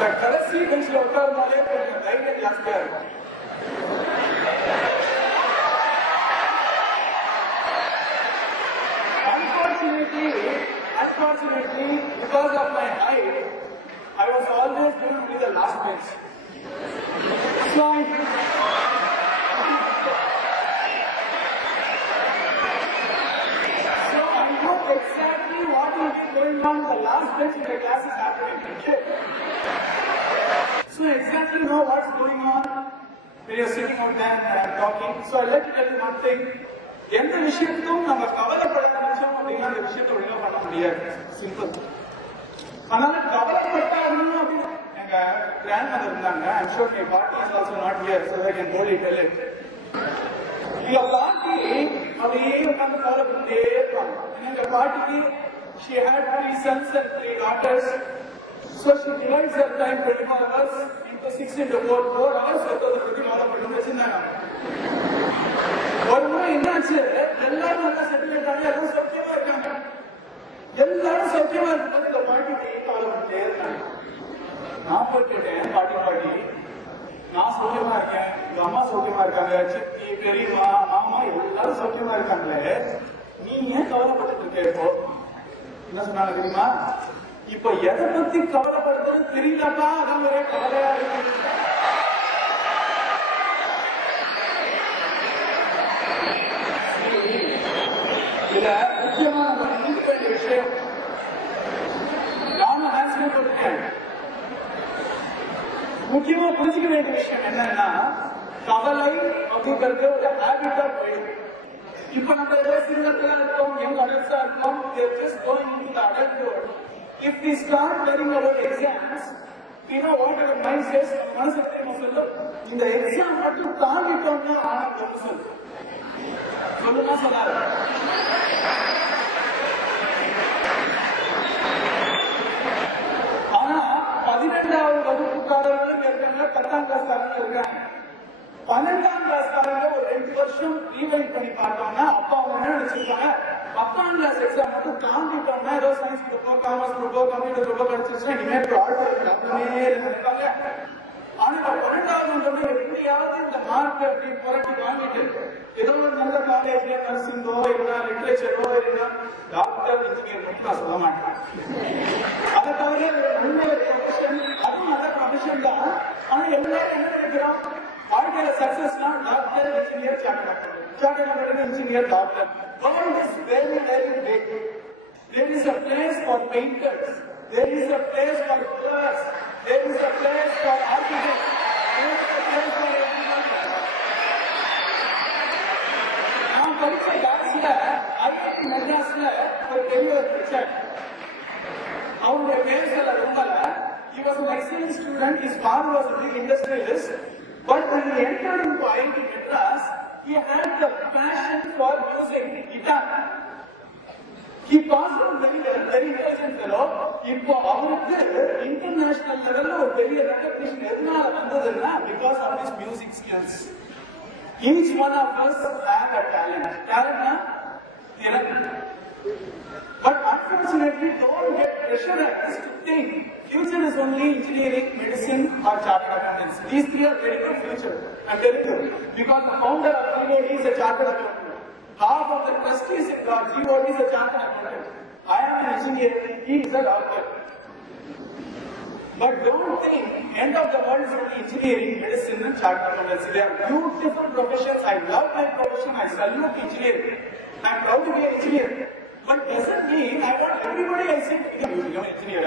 அந்த கடைசி பெஞ்சில் உட்கார்ந்தாலே கொஞ்சம் தைரியம் ஜாஸ்தியா இருக்கும். Unfortunately, because of my height, I was always going to be the last bench. So I know exactly what will be going on in the last bench in the class is happening. Okay? So I exactly know what's going on when you're sitting out there and talking. So I'll let you tell you one thing. எந்த விஷயத்துக்கும் நம்ம கவலைப்பட நினைச்சோம் அப்படின்னா அந்த விஷயத்தை ஒழுங்கா பண்ண முடியாது. சிம்பிள். அதனால கவலைப்பட்டாருன்னு அப்படின்னு எங்க கிராண்ட் மதர் இருந்தாங்க. ஐம் ஷூர் மை பாட்டி is also not here so I can boldly del it. எங்க பாட்டி அப்படியே உட்கார்ந்து கவலைப்பட்டுட்டே இருப்பாங்க. எங்க பாட்டிக்கு she had 3 sons and 3 daughters. So she divides her time 24 hours into 6 into 4 hours ஒருத்தரை பத்தி கவலைப்பட்டு வச்சிருந்தாங்க. ஒரு முறை என்னாச்சு, எல்லாரும் நல்லா செட்டில் இருக்காங்க, எல்லாரும் சௌக்கியமா இருக்காங்க. எல்லாரும் சௌக்கியமா இருக்கும்போது இந்த பாட்டி கவலைப்பட்டே இருக்காங்க. நான் போய் கேட்டேன், பாட்டி நான் சௌக்கியமா இருக்கேன், எங்க அம்மா சௌக்கியமா இருக்காங்க, சித்தி பெரியம்மா மாமா எல்லாரும் சௌக்கியமா இருக்காங்களே, நீ ஏன் கவலைப்பட்டு இருக்க? இப்போ என்ன சொன்னாங்க தெரியுமா? இப்ப எதை பத்தி கவலைப்படுறதுன்னு தெரியலப்பா, அதான் ஒரே கவலையா இருக்கு. இதுல முக்கியமா நம்ம புரிஞ்சுக்க வேண்டிய விஷயம், நானும் ஆன்சர் கொடுத்தேன். முக்கியமா புரிஞ்சுக்க வேண்டிய விஷயம் என்னன்னா, கவலை அப்படிங்கிறது ஒரு ஹேபிட்டா போயிடும். இப்ப நம்ம ஏதோ சின்னதா இருக்கோம், எங்க அடல்ட்ஸா இருக்கோம், if we start worrying about exams, you know what our mind says, மனசு சொல்லும், இந்த எக்ஸாம் மட்டும் தாண்டிட்டோம்னா ஆனந்தம் சொல்லும். சொல்லுமா சொல்லாரு? ஆனா 12வது வகுப்புக்காரர்களும் இருக்காங்க, 10ஆம் கிளாஸ்காரங்க இருக்காங்க. 12ஆம் கிளாஸ்காரங்க ஒரு 2 வருஷம் ரீவைண்ட் பண்ணி பார்த்தோம்னா அப்பா அவங்க என்ன நினைச்சிருக்காங்க, 10ஆம் கிளாஸ் எக்ஸாம் மட்டும் தாண்டிட்டோம்னா ஏதோ சயின்ஸ் குரூப்போ காமர்ஸ் குரூப்போ கம்ப்யூட்டர் குரூப்போ கிடைச்சிருச்சுன்னா இனிமேல் நினைப்பாங்க. ஆனா 12வது வந்து எப்படியாவது இந்த மார்க் அப்படி புரட்டி வாங்கிட்டு ஏதோ ஒரு நல்ல காலேஜ்ல நர்சிங்கோ இல்ல லிட்டரேச்சரோ இல்ல டாக்டர் இன்ஜினியர் மட்டும் நான் சொல்ல மாட்டேன். அதை தவிர உண்மையில ப்ரொஃபஷன், அதுவும் நல்ல ப்ரொஃபஷன் தான். ஆனா எல்லாரும் என்ன நினைக்கிறோம், வாழ்க்கையில சக்சஸ்னா doctor engineer chartered engineer doctor. World is very very big. There is a place for painters, there is a place for clerks, there is a place for architects, there is a place for everyone. நான் படித்த கிளாஸ்ல IIT மெட்ராஸ்ல ஒரு பெரியவர் படிச்சார். அவருடைய பேர் சொல்ல விரும்பல. He was an excellent student. His father was a big industrialist. But when he entered into IIT Madras, he had the passion for music, guitar. He passed on very well, very intelligent fellow. இப்போ அவருக்கு international லெவல்ல ஒரு பெரிய recognition எதனால வந்ததுன்னா because of his music skills. Each one of us have a talent. Talent. But unfortunately, don't get pressurized to think future is only engineering, medicine, or chartered accountants. These 3 are very good future. I'm telling you, because the founder of GOD is a chartered accountant. Half of the trustees in GOD is a chartered accountant. I am an engineer. He is a doctor. But don't think end of the world is only engineering, medicine, and chartered accountancy. They are beautiful professions. I love my profession. I salute engineering. I'm proud to be an engineer. But doesn't mean I want everybody I say to be an engineer.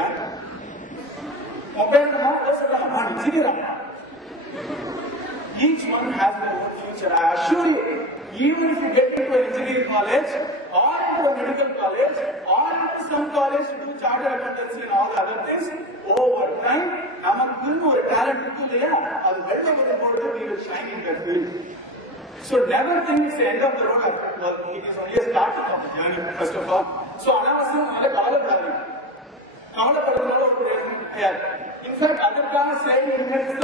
Each one has their own future. I assure you, even if you get into an engineering college or into a medical college or into some college to do chartered accountancy and all the other things, over time, namakku or talent irukku illaya, adu vella varumbodhu we will shine in that field. So never think it's the end of the road. Well, it is only a start of the journey, first of all. So anavasam alle kavalapadradhu oru in fact adukkaga same university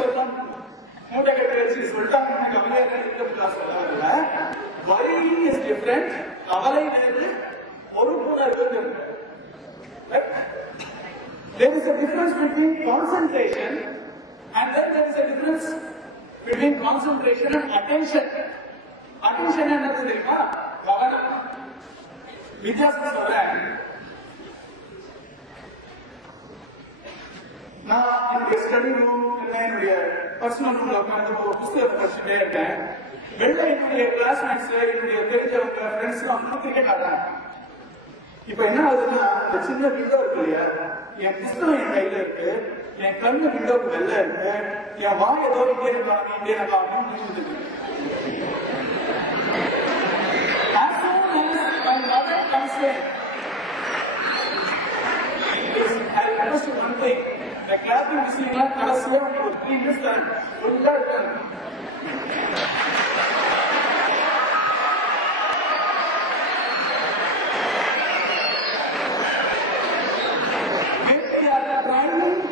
மூட்டை கட்டி வச்சு சொல்லிட்டாங்க, கவலை சொல்ல. வரி is different, கவலை வேறு, பொறுப்புணர்வு. There is a difference between concentration and then there is a difference between concentration and attention. Attention என்னது தெரியுமா? கவனம். வித்தியாசம் சொல்றேன். நான் என்னுடைய ஸ்டடி ரூம் என்னுடைய பர்சனல் ரூம்ல உட்கார்ந்து ஒரு புத்தகத்தை படிச்சுட்டே இருக்கேன். வெளில என்னுடைய கிளாஸ்மேட்ஸ் என்னுடைய தெரிஞ்சவங்க ஃப்ரெண்ட்ஸ் எல்லாம் கிரிக்கெட் ஆடுறாங்க. இப்ப என்ன ஆகுதுன்னா இந்த சின்ன விண்டோ இருக்கு இல்லையா, என் புத்தகம் என் கையில இருக்கு, என் கண்ணு விண்டோக்கு வெளில இருக்கு, என் வாய் ஏதோ இந்தியன் முடிஞ்சுட்டு இருக்கு. The clapping விஷயங்களா கடைசியா ஒரு 3 minutes தான் ஃபுல்லா இருக்காங்க.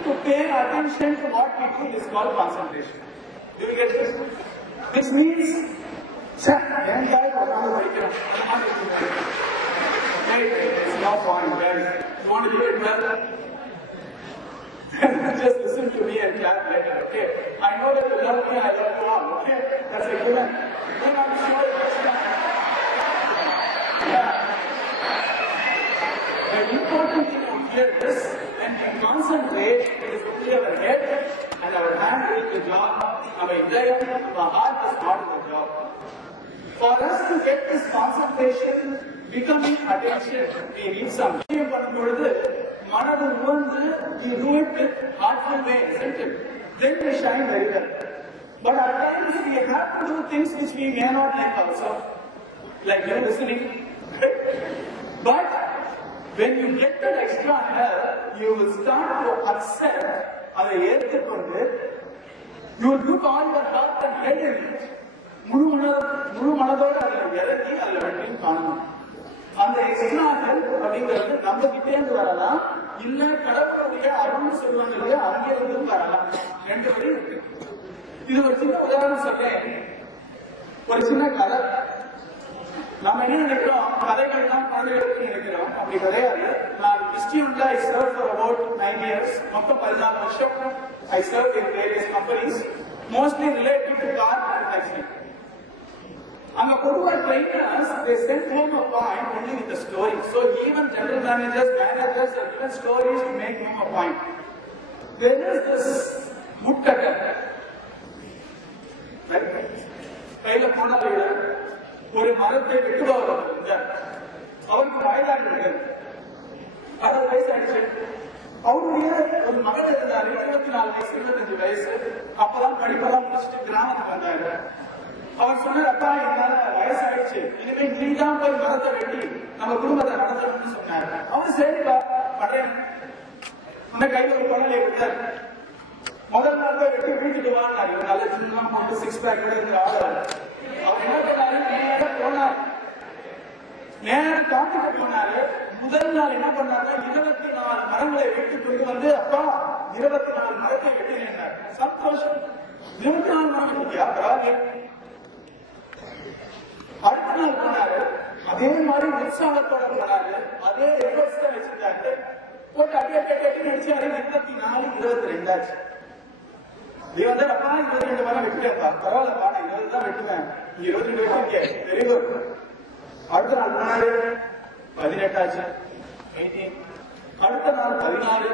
To pay attention to what we do is called concentration. Do you get this? This means, it's no point, guys. You want to do it well? Just listen to me and clap later, okay? I know that you love me, I love you all, okay? That's a given. Then I'm sure the important thing to hear is, when we concentrate, it is only our head and our hand doing the job. Our intellect, our heart is not in the job. For us to get this concentration becoming attention, we need some. Manadu uvandu, you do it with heartful way, isn't it? Then we shine very well. But at times we have to do things which we may not like also, like you listening. But when you get that extra help, you will start to accept, you will put all your heart and head in it. முழு மனதோடு அதில் இறங்கி அதில் வெற்றியும் காணணும். அந்த extra help அப்படிங்கிறது நம்ம கிட்டே இருந்து வரலாம், இல்ல கடவுளுடைய அருள்னு சொல்லுவாங்க இல்லையா, அங்கே இருந்தும் வரலாம். 2 வழி இருக்கு. இது ஒரு சின்ன உதாரணம் சொல்றேன். ஒரு சின்ன கதை. நம்ம என்ன நினைக்கிறோம், கதைகள் தான் குழந்தைகளுக்கு நினைக்கிறோம். அப்படி கிடையாது. நான் கிறிஸ்டியன்ல I serve for about 9 years, மொத்தம் 14 வருஷம் I serve in various companies, mostly related to car manufacturing. அங்க பொதுவா trainers, they send home a point only with the story. So even general managers are given stories to make home a point. There is this woodcutter. கையில போனது ஒரு மரத்தை வெட்டுபவர் அவருக்கு வயதாகிவிட்டது, 60 வயசு ஆயிடுச்சு. அவருடைய ஒரு மகள் இருந்தார், 24 வயசு 25 வயசு. அப்பதான் படிப்பெல்லாம் முடிச்சுட்டு கிராமத்துக்கு வந்தாரு. அவர் சொன்னார், அப்பா என்னால வயசாயிடுச்சு, இனிமே நீதான் போய் மரத்தை வெட்டி நம்ம குடும்பத்தை நடத்தணும்னு சொன்னாரு. அவன் சரிப்பா பண்றேன். அந்த கையில ஒரு பணலை விட்டார். முதல் நாள் போய் வெட்டி வீட்டுக்கு வாங்கினார். இவர் நல்ல சின்ன போட்டு 6 பேக் கூட இருந்த ஆளு. அவர் என்ன பண்ணாரு, நேரம் போனார், நேரம் காட்டுக்கு போனாரு. முதல் நாள் என்ன பண்ணாரு, 24 மரங்களை வெட்டி கொண்டு வந்து, அப்பா 24 மரத்தை வெட்டினார். சந்தோஷம். 24 மரம் வெட்டியா, பரவாயில்ல. அடுத்த நாள் போனாரு, அதே மாதிரி உற்சாகத்தோட போனாரு, அதே எஃபர்ட்ஸ் தான் வச்சிருந்தாரு. போட்டு அப்படியே கட்டி நடிச்சாரு. 24, 22 ஆச்சு. நீ வந்து அப்பா 22 மரம் வெட்டிட்டா, பரவாயில்லப்பா நான் 20 தான் வெட்டுவேன், 22 வெட்டிருக்கேன், வெரி குட். அடுத்த நாள் போனாரு, 18 ஆச்சு, 18. அடுத்த நாள் 16,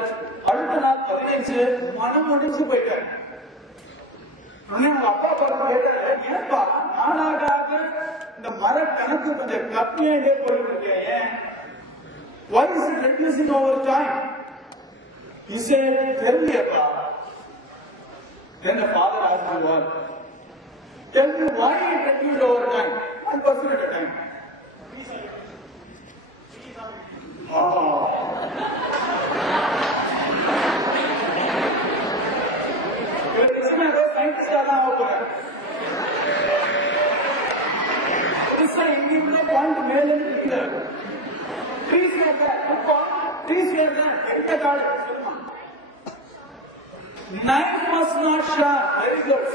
அடுத்த நாள் 15. மனம் முடிஞ்சு போயிட்டாரு. அப்பா பார்த்து கேட்டாரு, ஏன்பா நானாக இந்த மர கணக்கு கொஞ்சம் கம்மியாயிட்டே போயிட்டு இருக்கேன், why is it reducing over time? He said, tell me appa. Then the father asked him, what? Tell me why it reduced over time, 1% at a time. Point மேல இருக்கு. ப்ளீஸ் எந்த காலம் சொல்லுமா, knife was not sharp. Very good.